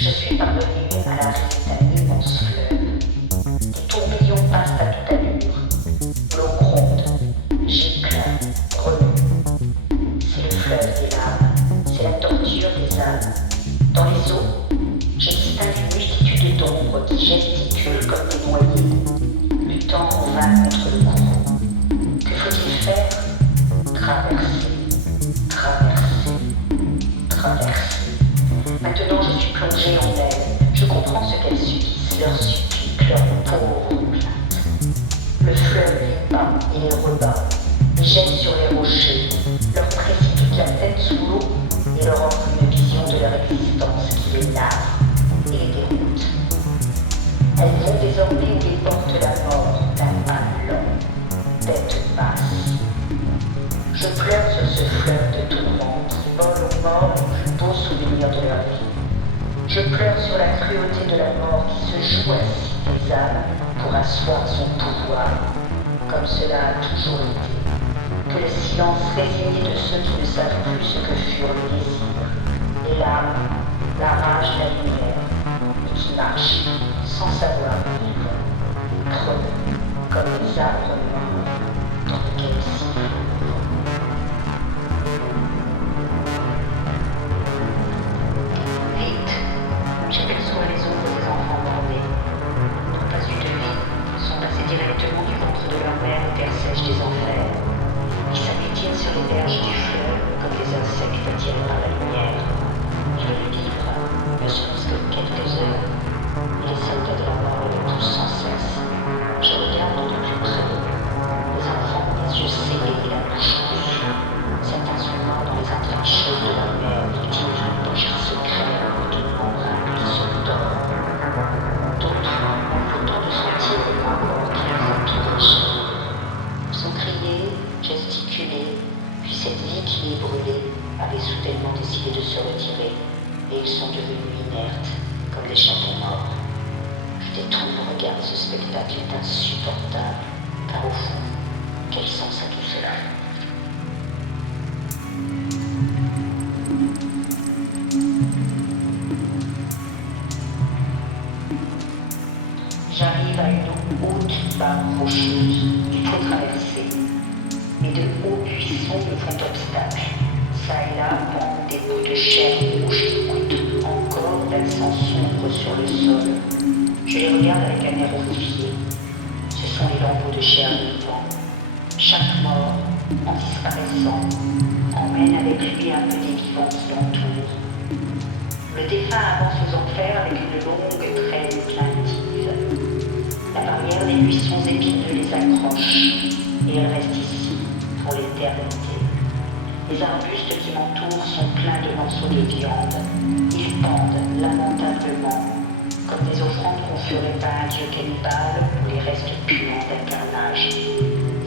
Je suis parvenue à la rive d'un immense fleuve. Des tourbillons passent à toute allure. L'eau gronde, gicle, remue. C'est le fleuve des larmes, c'est la torture des âmes. Dans les eaux, je distingue une multitude d'ombres qui gesticulent comme des noyés, luttant en vain contre le courant. Que faut-il faire? Traverser, traverser, traverser. Maintenant je suis plongée en elles, je comprends ce qu'elles subissent, leurs suppliques, leurs pauvres plaintes. Le fleuve les bat et les rebat, les jette sur les rochers, leur précipite la tête sous l'eau et leur offre une vision de leur existence qui les narre et les déroute. Elles vont désormais où les porte la mort, d'un pas lent, tête basse. Je pleure sur ce fleuve de tourments qui vole aux morts les plus beaux souvenirs de leur vie. Je pleure sur la cruauté de la mort qui se joue ainsi des âmes pour asseoir son pouvoir, comme cela a toujours été. Que le silence résigné de ceux qui ne savent plus ce que furent les désirs, les larmes, la rage de la lumière, et qui marchent sans savoir vivre, creux, comme les arbres morts dans lesquels siffle. J'aperçois les ombres des enfants bornés, n'ont pas eu de vie, sont passés directement du ventre de leur mère aux terres sèches des enfers. Ils s'agglutinent sur les berges du fleuve comme des insectes attirés par la lumière. Je les livre, ne serait-ce que quelques heures, et les soldats de la mort les poussent sans cesse. Je regarde de plus près, les enfants ont les yeux scellés et la bouche cousue. Certains sont morts dans les entrailles chaudes de leur mère, victimes d'une poche secrète avec une membrane qui se tord. D'autres, en flottant de sentir les points morts qui les entourent. Ils ont crié, gesticulé, puis cette vie qui les brûlait avait soudainement décidé de se retirer, et ils sont devenus inertes, comme des chatons morts. Je détourne le regard de ce spectacle est insupportable, car au fond, quel sens a tout cela? J'arrive à une haute barre rocheuse qu'il faut traverser. Mais de hauts buissons me font obstacle. Ça et là pendent des bouts de chair rouge qui goûtent encore l'accent sombre sur le sol. Je les regarde avec un air horrifié. Ce sont les lambeaux de chair vivants. Chaque mort, en disparaissant, emmène avec lui un peu des vivants qui l'entourent. Le défunt avance aux enfers avec une longue traîne plaintive. La barrière des buissons épineux les accroche, et ils restent ici pour l'éternité. Les arbustes qui m'entourent sont pleins de morceaux de viande. Ils pendent lamentablement, comme des offrandes qu'on ferait à un dieu cannibale ou les restes puants d'un carnage.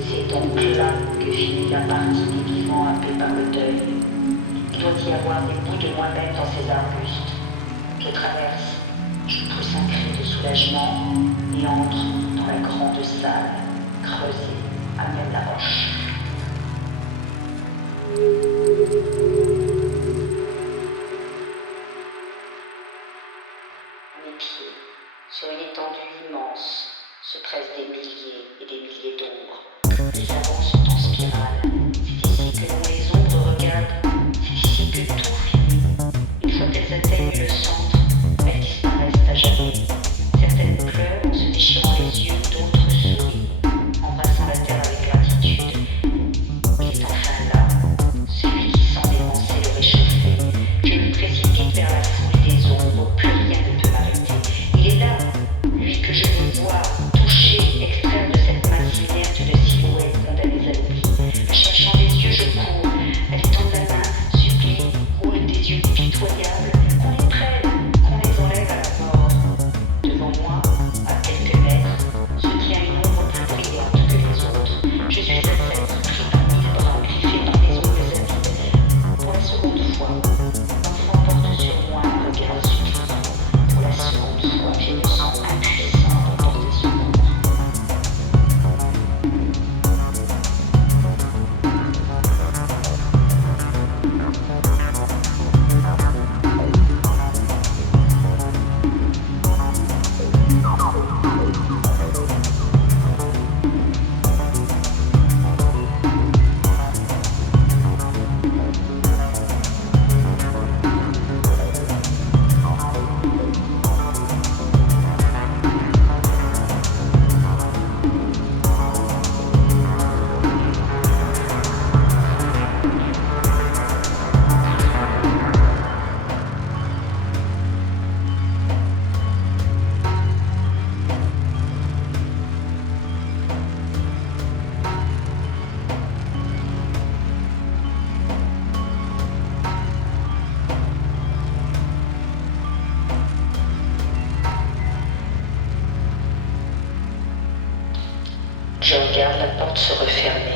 C'est donc là que finit la partie des vivants happés par le deuil. Il doit y avoir des bouts de moi-même dans ces arbustes. Je traverse, je pousse un cri de soulagement et entre dans la grande salle, creusée à même la roche. Mes pieds, sur une étendue immense, se pressent des milliers et des milliers d'ombres. Les avants sont en spirale. C'est ici que les ombres regardent. C'est ici que tout finit. Une fois qu'elles atteignent le centre, elles disparaissent à jamais. Certaines pleurent en se déchirant les yeux, d'autres sourient, embrassant la terre avec gratitude. Il est enfin là, celui qui sans démon porte se refermer.